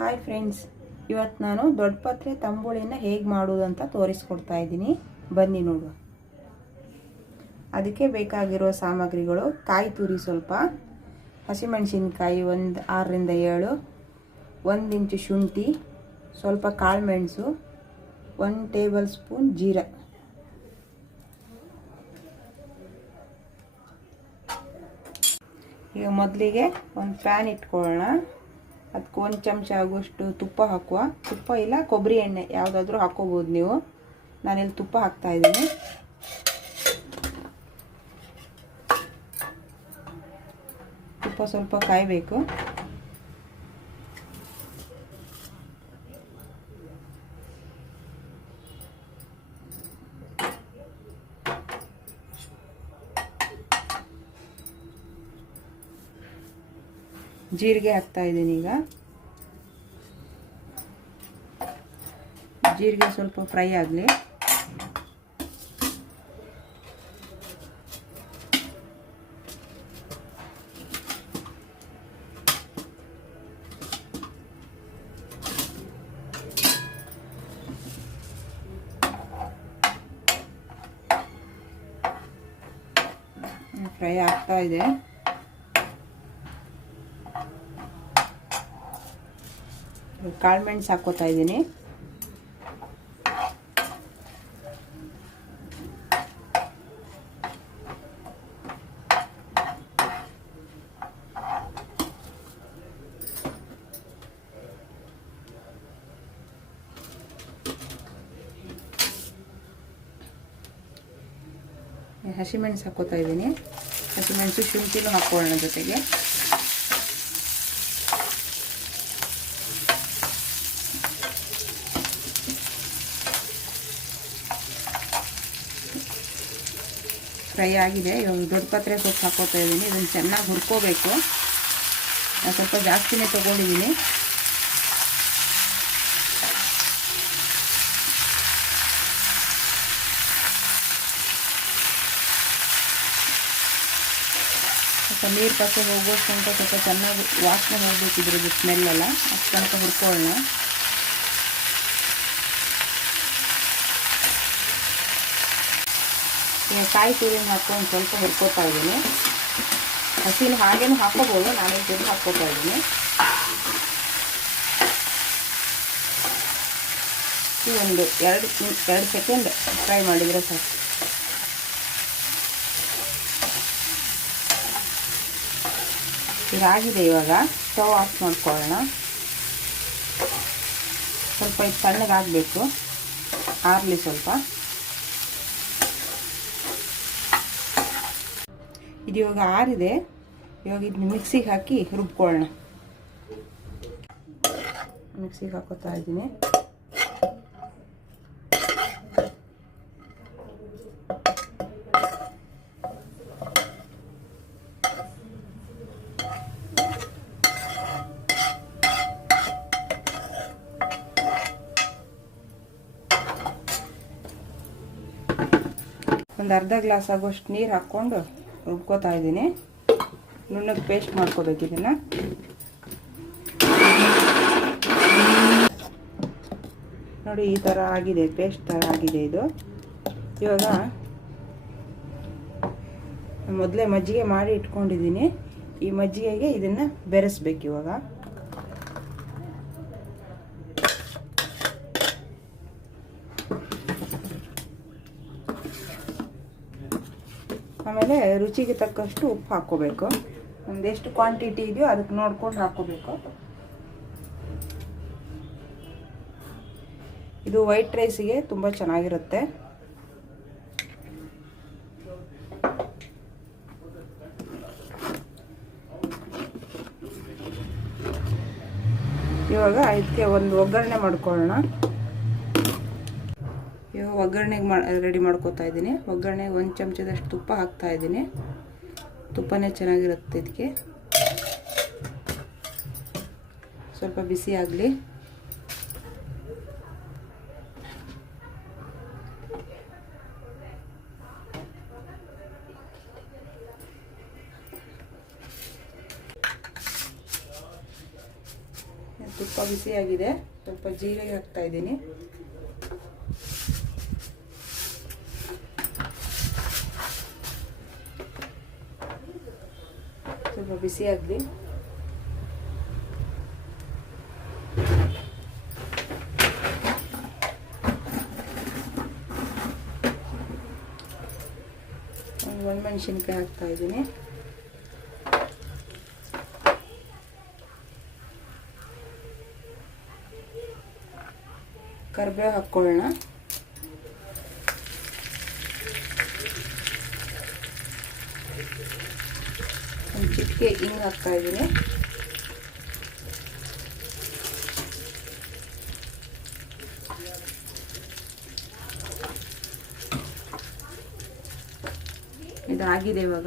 Hi friends, ಇವತ್ತು ನಾನು ದೊಡ್ಡ ಪತ್ರೆ ತಂಬುಳಿನ ಹೇಗೆ ಮಾಡೋದು ಅಂತ ತೋರಿಸ್ಕೊಡ್ತಾ ಇದ್ದೀನಿ. ಬನ್ನಿ ನೋಡುವ. ಅದಕ್ಕೆ ಬೇಕಾಗಿರೋ ಸಾಮಗ್ರಿಗಳು: ಕಾಯಿ ತುರಿ ಸ್ವಲ್ಪ, ಹಸಿಮೆಣಸಿನ್ಕಾಯಿ ಒಂದು 6ರಿಂದ 7, 1 ಇಂಚು ಶುಂಠಿ, ಸ್ವಲ್ಪ ಕಾಳು ಮೆಣಸು, 1 ಟೇಬಲ್ ಸ್ಪೂನ್ ಜೀರಾ. ಈಗ ಮೊದಲಿಗೆ ಒಂದು ಪ್ಯಾನ್ ಇಟ್ಕೊಳ್ಳೋಣ. ಅದಕ್ಕೆ 1 ಚಮಚ ಆಗುವಷ್ಟು ತುಪ್ಪ ಹಾಕುವ. ತುಪ್ಪ ಇಲ್ಲ ಕೊಬ್ಬರಿ ಎಣ್ಣೆ ಯಾವುದಾದ್ರೂ ಹಾಕೋಬೋದು ನೀವು. ನಾನಿಲ್ಲಿ ತುಪ್ಪ ಹಾಕ್ತಾ ಇದ್ದೀನಿ. ತುಪ್ಪ ಸ್ವಲ್ಪ ಕಾಯಬೇಕು. ಜೀರಿಗೆ ಹಾಕ್ತಾ ಇದ್ದೀನಿ. ಈಗ ಜೀರಿಗೆ ಸ್ವಲ್ಪ ಫ್ರೈ ಆಗಲಿ. ಫ್ರೈ ಆಗ್ತಾ ಇದೆ. ಕಾಳು ಮೆಣಸು ಹಾಕೋತಾ ಇದ್ದೀನಿ. ಹಸಿಮೆಣಸು ಹಾಕೋತಾ ಇದ್ದೀನಿ. ಹಸಿಮೆಣಸು ಶುಂಠಿನೂ ಹಾಕೊಳ್ಳೋಣ ಜೊತೆಗೆ. ಫ್ರೈ ಆಗಿದೆ. ಇವಾಗ ದೊಡ್ಡ ಪತ್ರೆ ಸೊಪ್ಪು ಹಾಕೋತಾ ಇದ್ದೀನಿ. ಇದನ್ನು ಚೆನ್ನಾಗಿ ಹುರ್ಕೋಬೇಕು. ನಾನು ಸ್ವಲ್ಪ ಜಾಸ್ತಿನೇ ತೊಗೊಂಡಿದ್ದೀನಿ. ಸ್ವಲ್ಪ ನೀರು ಪಸೆ ಹೋಗೋಷ್ಟು ತನಕ ಸ್ವಲ್ಪ ಚೆನ್ನಾಗಿ ವಾಸನೆ ಹೋಗ್ಬೇಕಿದ್ರದ್ದು ಸ್ಮೆಲ್ಲೆಲ್ಲ, ಅಷ್ಟು ತನಕ ಹುರ್ಕೊಳ್ಳೋಣ. ಈಗ ಕಾಯಿ ತುರಿನ ಹಾಕೊಂಡು ಸ್ವಲ್ಪ ಹುರ್ಕೋತಾ ಇದ್ದೀನಿ. ಹಸಿನ ಹಾಗೇನು ಹಾಕೋಬೋದು, ನಾನು ತುರಿ ಹಾಕ್ಕೋತಾ ಇದ್ದೀನಿ. ಒಂದು 2 ಸೆಕೆಂಡ್ ಫ್ರೈ ಮಾಡಿದರೆ ಸಾಕು. ಇದಾಗಿದೆ. ಇವಾಗ ಸ್ಟವ್ ಆಫ್ ಮಾಡ್ಕೊಳ್ಳೋಣ. ಸ್ವಲ್ಪ ಇದು ತಣ್ಣಗಾಗಬೇಕು, ಆರಲಿ ಸ್ವಲ್ಪ. ಇದು ಇವಾಗ ಆರಿದೆ. ಇವಾಗ ಇದನ್ನ ಮಿಕ್ಸಿಗೆ ಹಾಕಿ ರುಬ್ಕೊಳ್ಳೋಣ. ಮಿಕ್ಸಿಗೆ ಹಾಕೋತಾ ಇದ್ದೀನಿ. ಒಂದು ಅರ್ಧ ಗ್ಲಾಸ್ ಆಗೋಷ್ಟು ನೀರು ಹಾಕ್ಕೊಂಡು ರುಬ್ಕೋತಾ ಇದ್ದೀನಿ. ನುಣ್ಣಗೆ ಪೇಸ್ಟ್ ಮಾಡ್ಕೋಬೇಕು ಇದನ್ನು. ನೋಡಿ, ಈ ಥರ ಆಗಿದೆ, ಪೇಸ್ಟ್ ಥರ ಆಗಿದೆ ಇದು. ಇವಾಗ ಮೊದಲೇ ಮಜ್ಜಿಗೆ ಮಾಡಿ ಇಟ್ಕೊಂಡಿದ್ದೀನಿ. ಈ ಮಜ್ಜಿಗೆಗೆ ಇದನ್ನು ಬೆರೆಸ್ಬೇಕು. ಇವಾಗ ಆಮೇಲೆ ರುಚಿಗೆ ತಕ್ಕಷ್ಟು ಉಪ್ಪು ಹಾಕ್ಕೋಬೇಕು. ಒಂದೆಷ್ಟು ಕ್ವಾಂಟಿಟಿ ಇದೆಯೋ ಅದಕ್ಕೆ ನೋಡ್ಕೊಂಡು ಹಾಕ್ಕೋಬೇಕು. ಇದು ವೈಟ್ ರೈಸಿಗೆ ತುಂಬ ಚೆನ್ನಾಗಿರುತ್ತೆ. ಇವಾಗ ಇದಕ್ಕೆ ಒಂದು ಒಗ್ಗರಣೆ ಮಾಡ್ಕೊಳ್ಳೋಣ. ಇವಾಗ ಒಗ್ಗರಣೆಗೆ ರೆಡಿ ಮಾಡ್ಕೋತಾ ಇದ್ದೀನಿ. ಒಗ್ಗರಣೆಗೆ 1 ಚಮಚದಷ್ಟು ತುಪ್ಪ ಹಾಕ್ತಾ ಇದ್ದೀನಿ. ತುಪ್ಪನೇ ಚೆನ್ನಾಗಿರುತ್ತೆ ಇದಕ್ಕೆ. ಸ್ವಲ್ಪ ಬಿಸಿ ಆಗಲಿ. ತುಪ್ಪ ಬಿಸಿಯಾಗಿದೆ, ಸ್ವಲ್ಪ ಜೀರಿಗೆ ಹಾಕ್ತಾ ಇದ್ದೀನಿ. ಸ್ವಲ್ಪ ಬಿಸಿಯಾಗಲಿ. ಒಣಮೆಣಸಿನ್ಕಾಯಿ ಹಾಕ್ತಾ ಇದ್ದೀನಿ. ಕರಿಬೇವು ಹಾಕ್ಕೊಳ್ಳೋಣ. ಒಂದು ಚಿಟಿಕೆ ಹಿಂಗೆ ಹಾಕ್ತಾ ಇದ್ದೀನಿ. ಇದಾಗಿದೆ ಇವಾಗ.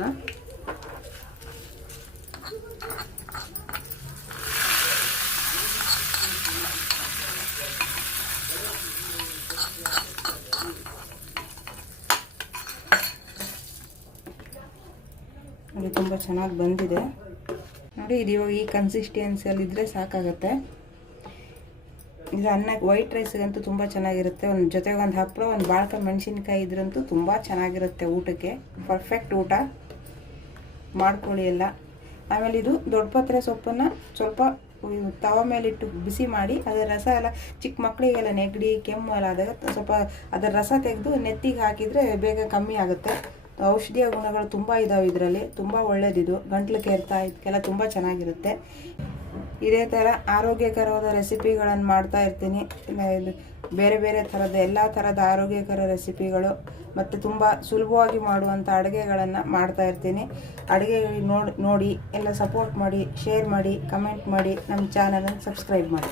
ನೋಡಿ ತುಂಬ ಚೆನ್ನಾಗಿ ಬಂದಿದೆ ನೋಡಿ. ಇದು ಇವಾಗ ಈ ಕನ್ಸಿಸ್ಟೆನ್ಸಿಯಲ್ಲಿ ಇದ್ದರೆ ಸಾಕಾಗುತ್ತೆ. ಇದು ಅನ್ನಕ್ಕೆ ವೈಟ್ ರೈಸ್ಗಂತೂ ತುಂಬ ಚೆನ್ನಾಗಿರುತ್ತೆ. ಒಂದು ಜೊತೆಗೆ ಒಂದು ಹಪ್ಪಳ, ಒಂದು ಬಾಳ್ಕ ಮೆಣಸಿನ್ಕಾಯಿ ಇದ್ರಂತೂ ತುಂಬ ಚೆನ್ನಾಗಿರುತ್ತೆ ಊಟಕ್ಕೆ. ಪರ್ಫೆಕ್ಟ್ ಊಟ ಮಾಡ್ಕೊಳ್ಳಿ ಎಲ್ಲ. ಆಮೇಲೆ ಇದು ದೊಡ್ಡಪತ್ರೆ ಸೊಪ್ಪನ್ನು ಸ್ವಲ್ಪ ತವ ಮೇಲಿಟ್ಟು ಬಿಸಿ ಮಾಡಿ ಅದರ ರಸ ಎಲ್ಲ, ಚಿಕ್ಕ ಮಕ್ಕಳಿಗೆಲ್ಲ ನೆಗಡಿ ಕೆಮ್ಮು ಎಲ್ಲ ಆದಾಗ ಸ್ವಲ್ಪ ಅದರ ರಸ ತೆಗೆದು ನೆತ್ತಿಗೆ ಹಾಕಿದರೆ ಬೇಗ ಕಮ್ಮಿ ಆಗುತ್ತೆ. ಔಷಧೀಯ ಗುಣಗಳು ತುಂಬ ಇದಾವೆ ಇದರಲ್ಲಿ, ತುಂಬ ಒಳ್ಳೆಯದಿದು. ಗಂಟ್ಲು ಕೆರೆತ ಇದಕ್ಕೆಲ್ಲ ತುಂಬ ಚೆನ್ನಾಗಿರುತ್ತೆ. ಇದೇ ಥರ ಆರೋಗ್ಯಕರವಾದ ರೆಸಿಪಿಗಳನ್ನು ಮಾಡ್ತಾ ಇರ್ತೀನಿ. ಬೇರೆ ಬೇರೆ ಥರದ ಎಲ್ಲ ಥರದ ಆರೋಗ್ಯಕರ ರೆಸಿಪಿಗಳು ಮತ್ತು ತುಂಬ ಸುಲಭವಾಗಿ ಮಾಡುವಂಥ ಅಡುಗೆಗಳನ್ನು ಮಾಡ್ತಾ ಇರ್ತೀನಿ. ಅಡುಗೆ ನೋಡಿ ಎಲ್ಲ ಸಪೋರ್ಟ್ ಮಾಡಿ, ಶೇರ್ ಮಾಡಿ, ಕಮೆಂಟ್ ಮಾಡಿ, ನಮ್ಮ ಚಾನಲನ್ನು ಸಬ್ಸ್ಕ್ರೈಬ್ ಮಾಡಿ.